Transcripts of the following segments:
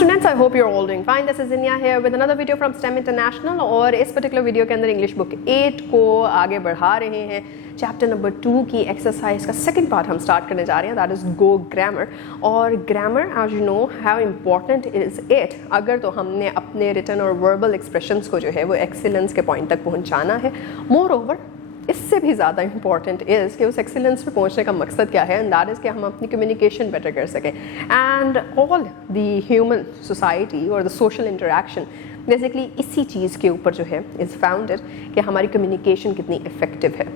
students, I hope you're all doing fine. This is Inya here with another video from STEM International और इस particular video के अंदर English book 8 को आगे बढ़ा रहे हैं। चैप्टर नंबर 2 की एक्सरसाइज का सेकंड पार्ट हम स्टार्ट करने जा रहे हैं, दैट इज़ गो ग्रामर। और grammar as you know how important is it, अगर तो हमने अपने रिटन और वर्बल एक्सप्रेशंस को जो है वो एक्सीलेंस के पॉइंट तक पहुँचाना है। मोर ओवर इससे भी ज़्यादा इंपॉर्टेंट इज़ कि उस एक्सीलेंस पे पहुंचने का मकसद क्या है, एंड दैट इज़ कि हम अपनी कम्युनिकेशन बेटर कर सकें। And all the human society और द सोशल इंटरेक्शन बेसिकली इसी चीज़ के ऊपर जो है इज़ फाउंडेड कि हमारी कम्युनिकेशन कितनी इफेक्टिव है।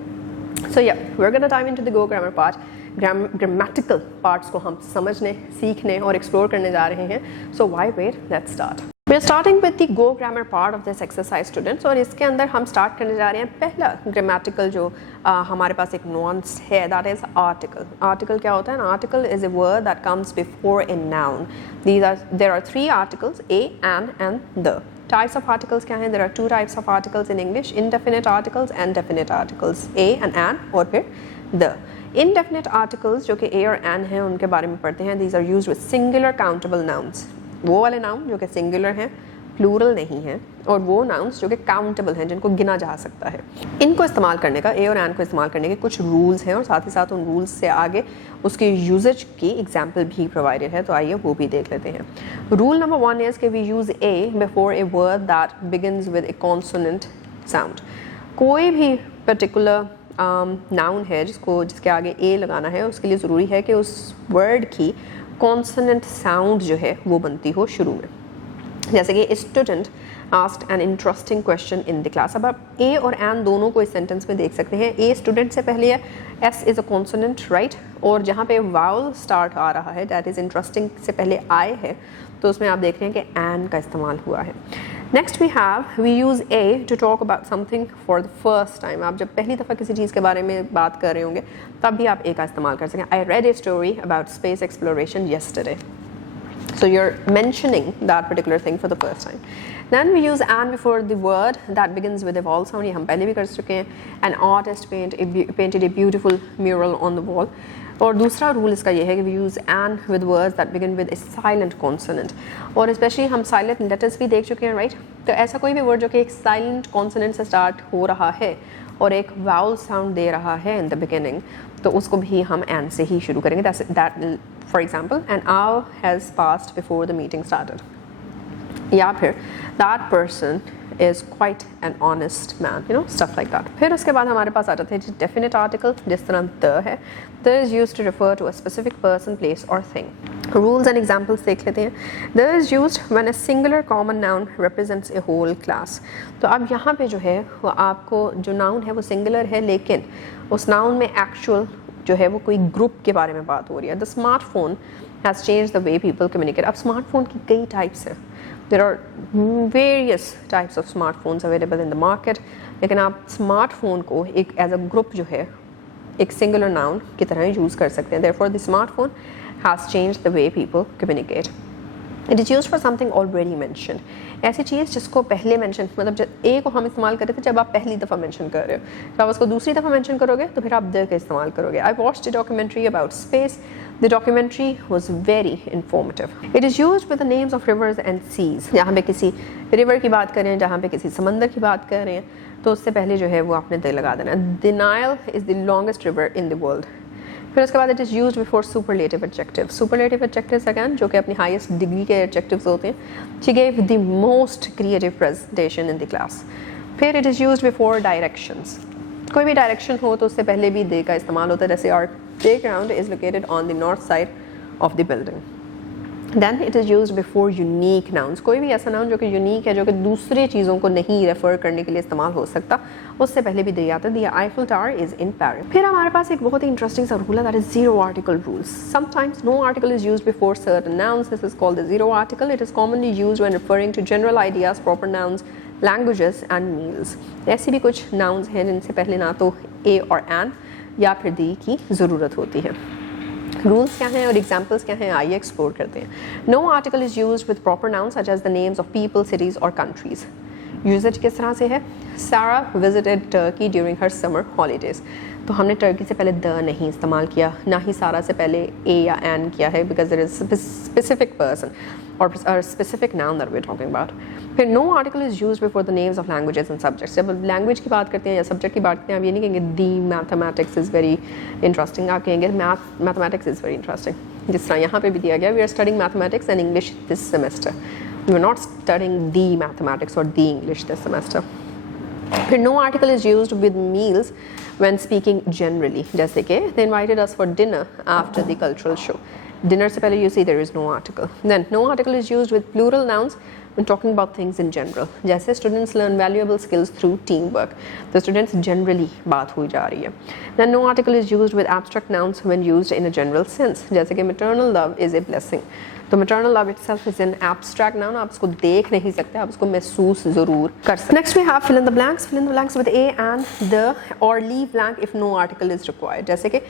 So yeah we are gonna dive into the go grammar part. Grammatical parts को हम समझने, सीखने और एक्सप्लोर करने जा रहे हैं। So why wait, let's start. We are starting with the go grammar part of this exercise students, और इसके अंदर हम स्टार्ट करने जा रहे हैं पहला grammatical जो हमारे पास एक nuance है, that is article. Article क्या होता है? An article is a word that comes before a noun. There are three articles, a, and the. Types of articles क्या हैं? There are two types of articles in English, indefinite articles and definite articles, a and an और फिर the. Indefinite articles जो कि a और an हैं उनके बारे में पढ़ते हैं। These are used with singular countable nouns. वो वाले नाउन जो कि सिंगुलर हैं, प्लूरल नहीं हैं, और वो नाउन्स जो कि काउंटेबल हैं, जिनको गिना जा सकता है। इनको इस्तेमाल करने का, ए और एन को इस्तेमाल करने के कुछ रूल्स हैं और साथ ही साथ उन रूल्स से आगे उसके यूजेज की एग्जाम्पल भी प्रोवाइडेड है, तो आइए वो भी देख लेते हैं। रूल नंबर 1 इज़ कि we use a before a word that begins with a consonant sound. कोई भी पर्टिकुलर नाउन है जिसके आगे ए लगाना है, उसके लिए ज़रूरी है कि उस वर्ड की कॉन्सोनेंट साउंड जो है वो बनती हो शुरू में। जैसे कि student asked an interesting question in the class. अब आप ए और एन दोनों को इस सेंटेंस में देख सकते हैं। ए स्टूडेंट से पहले है, S is a consonant right, और जहाँ पे वाउल स्टार्ट आ रहा है, दैट इज़ इंटरेस्टिंग से पहले आई है, तो उसमें आप देख रहे हैं कि एन का इस्तेमाल हुआ है। Next we use a to talk about something for the first time. आप जब पहली दफ़ा किसी चीज़ के बारे में बात कर रहे होंगे तब भी आप ए का इस्तेमाल कर सकें। I read a story about space exploration yesterday. So you're mentioning that particular thing for the first time. Then we use an before the word that begins with a vowel sound. ये हम पहले भी कर चुके हैं। An artist painted a beautiful mural on the wall. और दूसरा रूल इसका ये है कि we use an with words that begin with a silent consonant. और especially हम silent letters भी देख चुके हैं, right? तो ऐसा कोई भी word जो कि एक silent consonant से start हो रहा है और एक vowel sound दे रहा है in the beginning, तो उसको भी हम an से ही शुरू करेंगे। That for example, an hour has passed before the meeting started. या फिर that person is quite an honest man, you know, stuff like that. फिर उसके बाद हमारे पास आ जाते हैं definite article, जिस तरह the है। The is used to refer to a specific person, place or thing. Rules and examples देख लेते हैं। The is used when a singular common noun represents a whole class. तो अब यहाँ पे जो है वो आपको जो noun है वो singular है, लेकिन उस noun में actual जो है वो कोई ग्रुप के बारे में बात हो रही है। The smartphone has change the way people communicate. अब स्मार्टफोन की कई टाइप्स हैं, there are various types of smartphones available in the market, लेकिन आप स्मार्टफोन को एक एज अ ग्रुप जो है एक सिंगुलर नाउन की तरह यूज़ कर सकते हैं। Therefore the smartphone has change the way people communicate. It is use for something already mention. ऐसी चीज़ जिसको पहले मैंशन, मतलब जब ए को हम इस्तेमाल कर रहे थे जब आप पहली दफ़ा मैंशन कर रहे हो, जब आप उसको दूसरी दफ़ा मैंशन करोगे तो फिर आप द का इस्तेमाल करोगे। I watched a documentary about space. The documentary was very informative. It is use with the names of rivers and seas. जहाँ पे किसी रिवर की बात कर रहे हैं, जहाँ पे किसी समंदर की बात कर रहे हैं, तो उससे पहले जो है वो आपने द लगा देना। The Nile is the longest river in the world. फिर उसके बाद it is use before superlative adjective. Superlative adjectives again जो कि अपनी हाईएस्ट डिग्री के एडजेक्टिव्स होते हैं। She gave the most creative presentation in the class. फिर it is use before directions. कोई भी डायरेक्शन हो तो उससे पहले भी दे का इस्तेमाल होता है, जैसे our playground is located on the north side of the building. Then it is use before unique nouns. कोई भी ऐसा नाउन जो कि यूनिक है, जो कि दूसरी चीज़ों को नहीं रेफर करने के लिए इस्तेमाल हो सकता, उससे पहले भी दे आता है। The Eiffel tower is in Paris. फिर हमारे पास एक बहुत ही इंटरेस्टिंग सा रूल है, that is zero article rules. Sometimes no article is use before certain nouns. This is called the zero article. It is commonly use when referring to general ideas, proper nouns, languages and meals. ऐसे भी कुछ नाउन्स हैं जिनसे पहले ना तो ए और एन या फिर दी की ज़रूरत होती है। रूल्स क्या हैं और एग्जाम्पल्स क्या हैं, आइए एक्सप्लोर करते हैं। No article is use with proper noun such as the names of people, cities और कंट्रीज। यूजेज किस तरह से है, Sarah visited Turkey during her summer holidays. तो हमने टर्की से पहले द नहीं इस्तेमाल किया, ना ही सारा से पहले ए या एन किया है, because there is specific person और specific noun that we are talking about. फिर no article is used before the names of languages and subjects. जब लैंग्वेज की बात करते हैं या सब्जेक्ट की बात करते हैं, आप ये नहीं कहेंगे दी मैथमेटिक्स इज़ वेरी इंटरेस्टिंग, आप कहेंगे मैथमेटिक्स इज़ वेरी इंटरेस्टिंग। जिस तरह यहाँ पे भी दिया गया, we are studying mathematics and English this semester, we are not studying the mathematics और दी इंग्लिश दिस सेमेस्टर। फिर no article is used with meals when speaking generally, जैसे कि they invited us for dinner after the cultural show. Dinner से पहले you see there is no article. Then no article is used with plural nouns when talking about things in general, जैसे students learn valuable skills through teamwork, तो students generally बात हुई जा रही है। Then no article is used with abstract nouns when used in a general sense, जैसे कि maternal love is a blessing, तो maternal love itself is an abstract noun, आप उसको देख नहीं सकते, आप उसको महसूस ज़रूर कर सकते। Next we have fill in the blanks with a and the or leave blank if no article is required, जैसे कि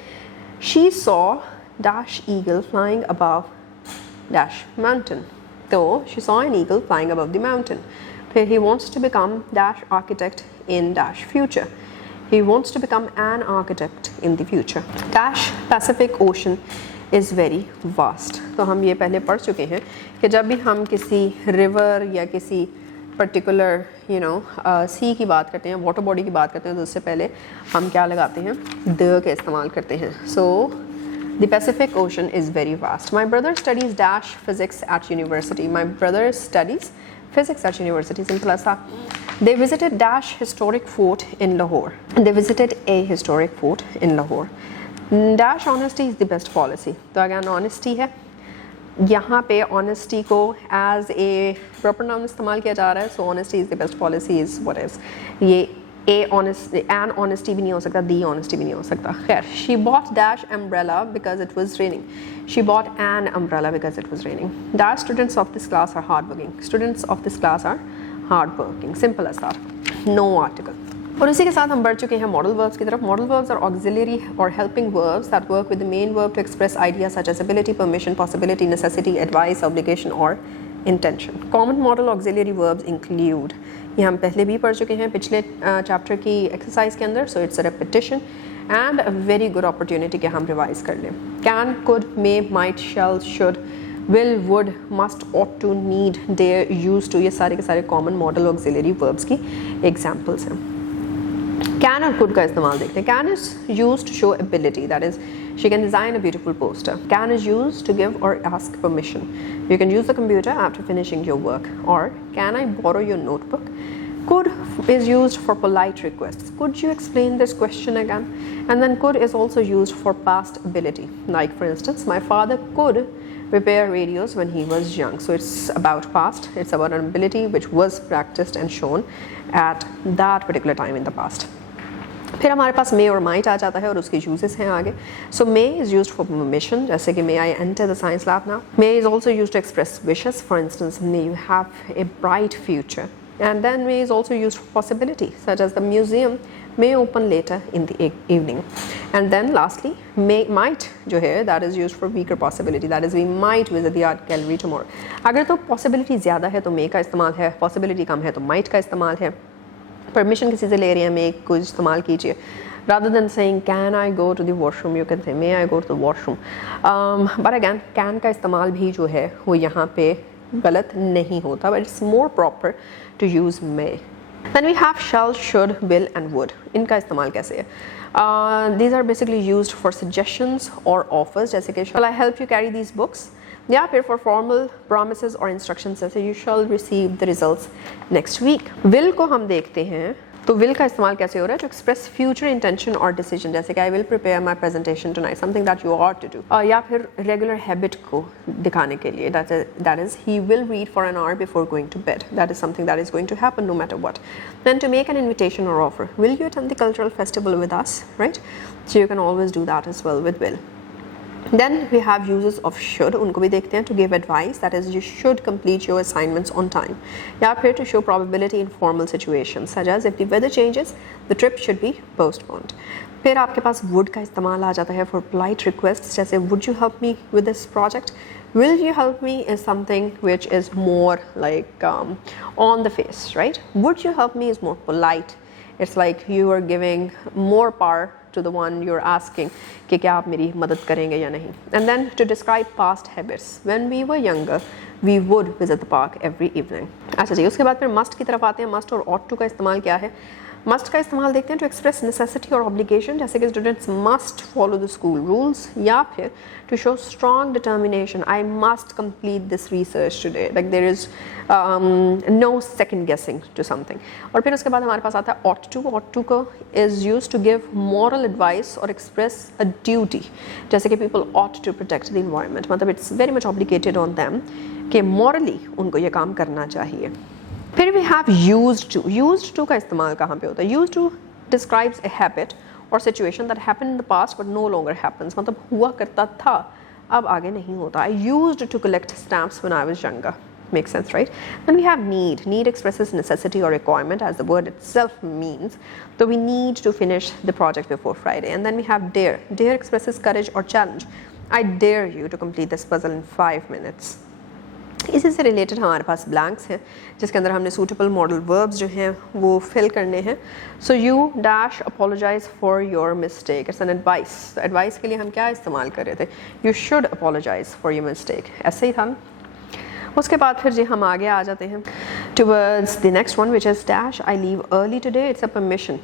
she saw dash eagle flying above dash mountain, तो she saw an eagle flying above the mountain. फिर he wants to become dash architect in dash future, he wants to become an architect in the future. Dash Pacific Ocean is very vast, तो हम ये पहले पढ़ चुके हैं कि जब भी हम किसी रिवर या किसी पर्टिकुलर सी की बात करते हैं, वाटर बॉडी की बात करते हैं, तो उससे पहले हम क्या लगाते हैं, द का इस्तेमाल करते हैं। सो The Pacific Ocean is very vast. My brother studies dash physics at university. My brother studies physics at university. Simple as that. They visited dash historic fort in Lahore. They visited a historic fort in Lahore. Dash honesty is the best policy. तो again honesty है। यहाँ पे honesty को as a proper noun इस्तेमाल किया जा रहा है. So honesty is the best policy is what is. ये an honesty भी नहीं हो सकता, the honesty भी नहीं हो सकता। खैर, she bought dash umbrella because it was raining. She bought an umbrella because it was raining. Dash students of this class are hardworking. Students of this class are hardworking. Simple as that. No article. और इसी के साथ हम बढ़ चुके हैं modal verbs की तरफ। Modal verbs are auxiliary or helping verbs that work with the main verb to express ideas such as ability, permission, possibility, necessity, advice, obligation or intention. Common modal auxiliary verbs include, ये हम पहले भी पढ़ चुके हैं पिछले चैप्टर की exercise के अंदर, so it's a repetition and a very good opportunity कि हम रिवाइज कर लें। Can, could, may, might, shall, should, will, would, must, ought to, need, dare, use to, ये सारे के सारे कॉमन मॉडल ऑक्सिलरी वर्ब्स की एग्जाम्पल्स हैं। कैन और कुड का इस्तेमाल देखते हैं। Can is use to show ability, that is she can design a beautiful poster. Can is used to give or ask permission. You can use the computer after finishing your work. Or can I borrow your notebook? Could is used for polite requests. Could you explain this question again? And then could is also used for past ability. Like for instance, my father could repair radios when he was young. So it's about past, it's about an ability which was practiced and shown at that particular time in the past. फिर हमारे पास मे और माइट आ जाता है और उसके uses हैं आगे। So may is used for permission, जैसे कि may I enter the science lab now. May is also used to express wishes, for instance may you have a bright future. And then may is also used for possibility, such as the museum may open later in the evening. And then lastly, might जो है that is used for weaker possibility, that is we might visit the art gallery tomorrow. अगर तो possibility ज़्यादा है तो may का इस्तेमाल है, possibility कम है तो might का इस्तेमाल है। परमिशन किसी से ले रही है, may को इस्तेमाल कीजिए। Rather than saying can I go to the washroom, you can say may I go to the washroom. But again, can का इस्तेमाल भी जो है वो यहाँ पे गलत नहीं होता, but it's more proper to use may. Then we have shall, should, will and would. इनका इस्तेमाल कैसे है? These are basically used for suggestions or offers, जैसे कि shall I help you carry these books? या फिर for formal promises or instructions, जैसे you shall receive the results next week. Will को हम देखते हैं, तो will का इस्तेमाल कैसे हो रहा है? To express future intention or decision, जैसे कि I will prepare my presentation tonight, something that you ought to do. या फिर regular habit को दिखाने के लिए, that is he will read for an hour before going to bed. That is something that is going to happen no matter what. Then to make an invitation or offer, will you attend the cultural festival with us, right? So you can always do that as well with will. Then we have uses of should, उनको भी देखते हैं। To give advice, that is you should complete your assignments on time. या फिर to show probability in formal situations, such as if the weather changes, the trip should be postponed. फिर आपके पास would का इस्तेमाल आ जाता है for polite requests, जैसे would you help me with this project? Will you help me is something which is more like on the face, right? Would you help me is more polite. It's like you are giving more power to the one you're asking कि क्या आप मेरी मदद करेंगे या नहीं. And then to describe past habits. When we were younger, we would visit the park every evening. अच्छा जी, उसके बाद फिर must की तरफ आते हैं. must और ought to का इस्तेमाल क्या है? मस्ट का इस्तेमाल देखते हैं टू एक्सप्रेस नेसेसिटी और ऑब्लिगेशन, जैसे कि students must follow the school rules, या फिर to show strong determination, I must complete this research today, like there is no second guessing to something. और फिर उसके बाद हमारे पास आता है ऑट टू. ऑट टू को is use to give moral advice और एक्सप्रेस अ ड्यूटी, जैसे कि people ought to protect the environment, मतलब it's very much obligated on them कि मॉरली उनको ये काम करना चाहिए. फिर we have used to. Used to का इस्तेमाल कहाँ पे होता है? Used to describes a habit और situation that happened in the past but no longer happens, मतलब हुआ करता था अब आगे नहीं होता. I used to collect stamps when I was younger. Makes sense, right? Then we have need. Need expresses necessity or requirement, as the word itself means. So we need to finish the project before Friday. And then we have dare. Dare expresses courage or challenge. I dare you to complete this puzzle in 5 minutes. इसी से रिलेटेड हमारे पास ब्लैंक्स हैं जिसके अंदर हमने suitable modal verbs जो हैं वो फिल करने हैं. So you dash apologise for your mistake. It's an advice. Advice के लिए हम क्या इस्तेमाल कर रहे थे? You should apologise for your mistake. ऐसे ही था. उसके बाद फिर जी हम आगे आ जाते हैं towards the next one which is dash I leave early today. It's a permission.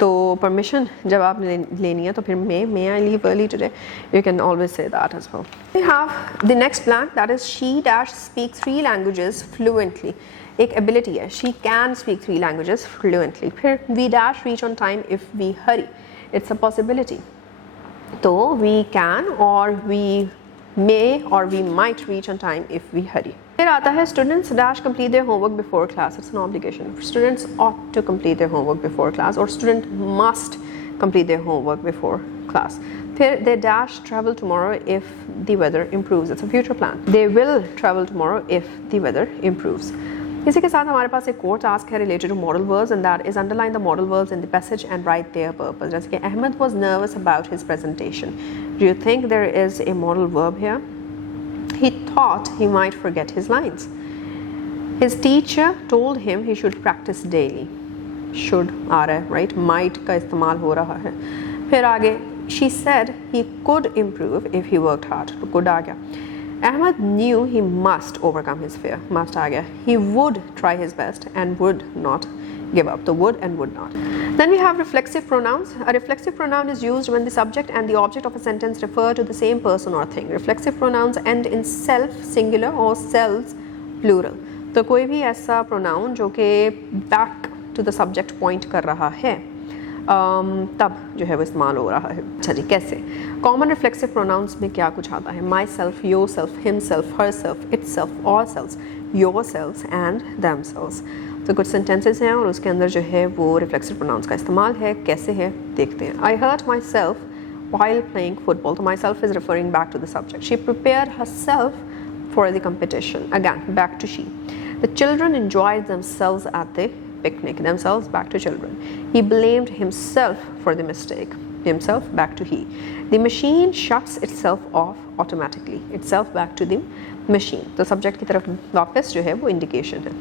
तो परमिशन जब आप लेनी है तो फिर may I leave early today, you can always say that as well. We have the next blank that is she dash speak 3 languages fluently. एक ability है, she can speak 3 languages fluently. फिर we dash reach on time if we hurry. It's a possibility. तो we can और we may or we might reach on time if we hurry. फिर आता है students dash complete their homework before class. It's an obligation. Students ought to complete their homework before class, or student must complete their homework before class. फिर they dash travel tomorrow if the weather improves. It's a future plan. They will travel tomorrow if the weather improves. इसी के साथ हमारे पास एक और task है related to modal words and that is underline the modal words in the passage and write their purpose. जैसे कि Ahmed was nervous about his presentation. Do you think there is a modal verb here? He thought he might forget his lines. His teacher told him he should practise daily. Should आ रहा है, right? Might का इस्तेमाल हो रहा है. फिर आगे she said he could improve if he worked hard. तो कुड आ गया. Ahmed knew he must overcome his fear. Must आ गया. He would try his best and would not give up. The would and would not. Then we have reflexive pronouns. A reflexive pronoun is used when the subject and the object of a sentence refer to the same person or thing. Reflexive pronouns end in self singular or selves plural. तो कोई भी ऐसा pronoun जो कि back to the subject point कर रहा है तब जो है वो इस्तेमाल हो रहा है. अच्छा जी, कैसे? कॉमन रिफ्लेक्सिव प्रोनाउंस में क्या कुछ आता है? My self, your self, him self, her self, it's self, all self, your self and them self. तो कुछ सेंटेंसेस हैं और उसके अंदर जो है वो रिफ्लेक्सिव प्रोनाउंस का इस्तेमाल है. कैसे है देखते हैं. I hurt myself while playing football. So myself is referring back to the subject. She prepared herself for the competition. Again, back to she. The children enjoyed themselves at the picnic. Themselves back to children. He blamed himself for the mistake. Himself back to he. The machine shuts itself off automatically. Itself back to the machine. तो subject की तरफ वापस जो है वो indication है.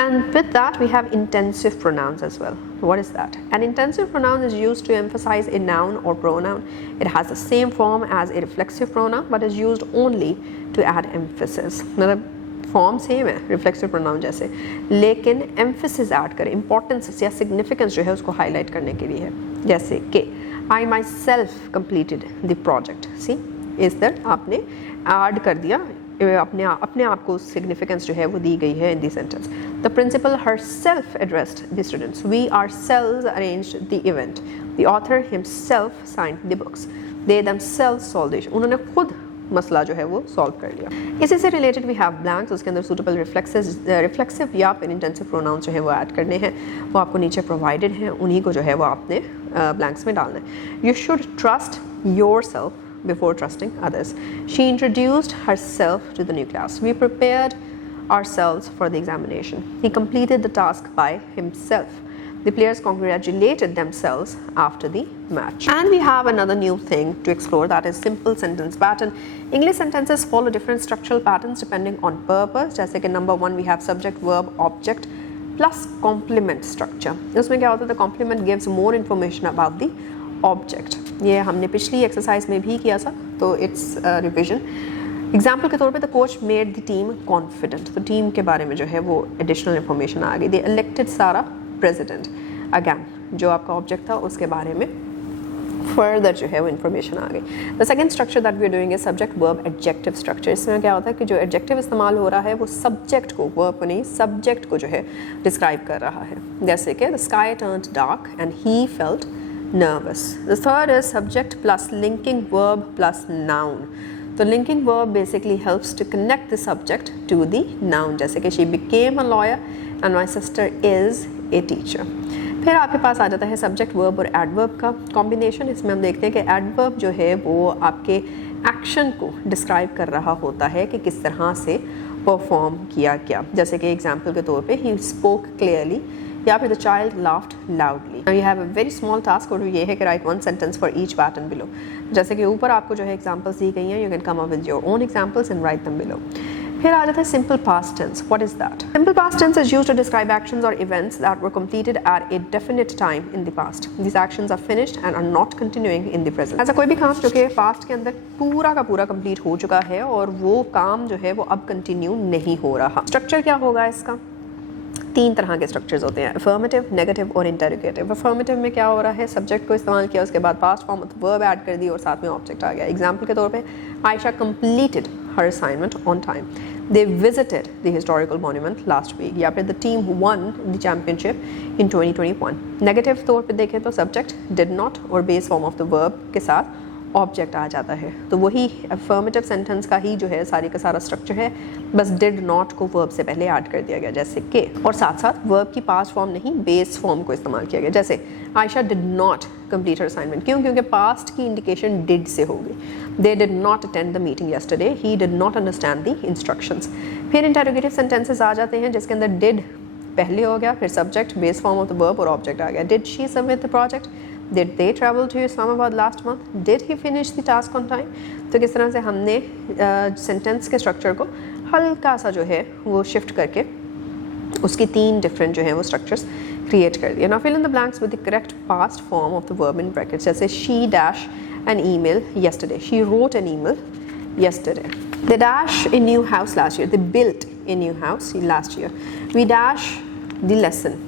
And with that we have intensive pronouns as well. What is that? An intensive pronoun is used to emphasize a noun or pronoun. It has the same form as a reflexive pronoun but is used only to add emphasis. मतलब form same है reflexive pronoun जैसे, लेकिन emphasis add करें, इंपॉर्टेंस या सिग्निफिकेंस जो है उसको हाईलाइट करने के लिए है. जैसे कि I myself completed the project. See इस दैट आपने ऐड कर दिया, अपने आप को सिग्निफिकेंस जो है वो दी गई है in the sentence. The principal herself addressed the students. We ourselves arranged the event. The author himself signed the books. They themselves solved the issue. उन्होंने खुद मसला जो है वो सॉल्व कर लिया. इसी से रिलेटेड वी हैव ब्लैंक्स. उसके अंदर सूटेबल रिफ्लेक्सिव या फिर इंटेंसिव प्रोनाउंस जो है वो ऐड करने हैं. वो आपको नीचे प्रोवाइडेड हैं, उन्हीं को जो है वो आपने ब्लैंक्स में डालना है. You should trust your self before trusting others. She introduced herself to the new class. We prepared ourselves for the examination. He completed the task by himself. The players congratulated themselves after the match. And we have another new thing to explore, that is simple sentence pattern. English sentences follow different structural patterns depending on purpose. जैसे कि number 1 we have subject, verb, object plus complement structure. उसमें क्या होता है? The complement gives more information about the object. ये हमने पिछली एक्सरसाइज में भी किया था, तो इट्स रिविजन. एग्जाम्पल के तौर पे the coach made the team confident, तो टीम के बारे में जो है वो एडिशनल इन्फॉर्मेशन आ गई. दे इलेक्टेड सारा प्रेसिडेंट, अगैन जो आपका ऑब्जेक्ट था उसके बारे में फर्दर जो है वो इन्फॉर्मेशन आ गई. The second structure that we are doing is subject verb adjective structure. इसमें क्या होता है कि जो एडजेक्टिव इस्तेमाल हो रहा है वो सब्जेक्ट को, वर्ब को नहीं, सब्जेक्ट को जो है डिस्क्राइब कर रहा है. जैसे कि the sky turned dark and he felt nervous. The third is subject plus linking verb plus noun. So linking verb basically helps to connect the subject to the noun. जैसे कि she became a lawyer and my sister is a teacher. फिर आपके पास आ जाता है subject verb और adverb का combination. इसमें हम देखते हैं कि adverb जो है वो आपके action को describe कर रहा होता है कि किस तरह से perform किया गया. जैसे कि example के तौर पे he spoke clearly या फिर the child laughed loudly. Now you have a very small task, और ये है कि write one sentence for each pattern below. जैसे कि ऊपर आपको जो है examples दी गई हैं, you can come up with your own examples and write them below. फिर आ जाता है simple past tense. What is that? Simple past tense is used to describe actions or events that were completed at a definite time in the past. These actions are finished and are not continuing in the present. ऐसा कोई भी काम जो कि past के अंदर पूरा का पूरा complete हो चुका है और वो काम जो है वो अब continue नहीं हो रहा. Structure क्या होगा इसका? 3 तरह के स्ट्रक्चर्स होते हैं, अफर्मेटिव, नेगेटिव और इंटेरोगेटिव. अफर्मेटिव में क्या हो रहा है? सब्जेक्ट को इस्तेमाल किया, उसके बाद पास्ट फॉर्म वर्ब ऐड कर दी और साथ में ऑब्जेक्ट आ गया. एग्जांपल के तौर पे Ayesha completed her assignment on time. They visited the historical monument last week. या फिर the team won the championship in 2021. Negative तौर पे देखें तो सब्जेक्ट डिड नॉट और base form of the verb के साथ ऑब्जेक्ट आ जाता है. तो वही अफर्मेटिव सेंटेंस का ही जो है सारी का सारा स्ट्रक्चर है, बस डिड नॉट को वर्ब से पहले ऐड कर दिया गया. जैसे कि, और साथ साथ वर्ब की पास्ट फॉर्म नहीं बेस फॉर्म को इस्तेमाल किया गया. जैसे आयशा डिड नॉट कंप्लीट हर असाइनमेंट. क्यों? क्योंकि पास्ट की इंडिकेशन डिड से होगी. They did not attend the meeting yesterday. He did not understand the instructions. फिर इंटेरोगेटिव सेंटेंसेस आ जाते हैं जिसके अंदर डिड पहले हो गया, फिर subject, base form of the verb और ऑब्जेक्ट आ गया. Did she submit the project? Did they travel to Islamabad last month? Did he finish the task on time? तो किस तरह से हमने सेंटेंस के स्ट्रक्चर को हल्का सा जो है वो शिफ्ट करके उसकी 3 डिफरेंट जो है वो स्ट्रक्चर्स क्रिएट कर दिए. Now fill in the blanks with the correct past form of the verb in brackets. जैसे she dash an email yesterday. She wrote an email yesterday. They dash a new house last year. They built a new house last year. We dash the lesson.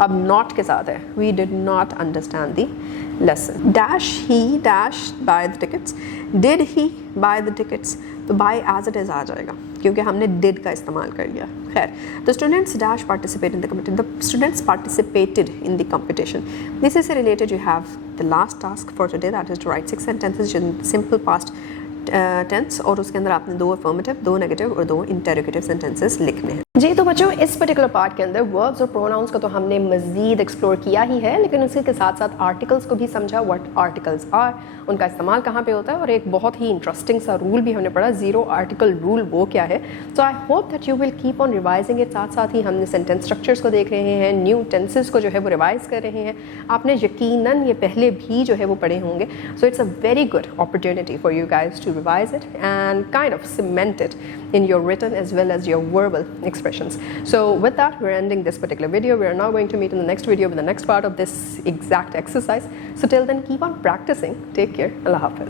अब not के साथ है. We did not understand the lesson. Dash he dash buy the tickets. Did he buy the tickets? तो buy as it is आ जाएगा क्योंकि हमने did का इस्तेमाल कर लिया. खैर, the students dash participate in the competition. The students participated in the competition. This is related. You have the last task for today, that is to write 6 sentences in simple past tense, और उसके अंदर आपने 2 अफर्मेटिव, 2 नेगेटिव और 2 interrogative sentences लिखने हैं. जी तो बच्चों, इस पर्टिकुलर पार्ट के अंदर वर्ब्स और प्रोनाउंस का तो हमने मजीद एक्सप्लोर किया ही है, लेकिन उसके के साथ साथ आर्टिकल्स को भी समझा. व्हाट आर्टिकल्स आर, उनका इस्तेमाल कहाँ पे होता है, और एक बहुत ही इंटरेस्टिंग सा रूल भी हमने पढ़ा, 0 आर्टिकल रूल, वो क्या है. So I hope that you will keep on revising it. साथ साथ ही हमने सेंटेंस स्ट्रक्चर्स को देख रहे हैं, न्यू टेंसेस को जो है वो रिवाइज कर रहे हैं. आपने यकीनन ये पहले भी जो है वो पढ़े होंगे. So it's a very good opportunity for you guys to revise it and kind of cement it in your written as well as your verbal expressions. So with that, we're ending this particular video. We are now going to meet in the next video with the next part of this exact exercise. So till then, keep on practicing. Take care. Allah Hafiz.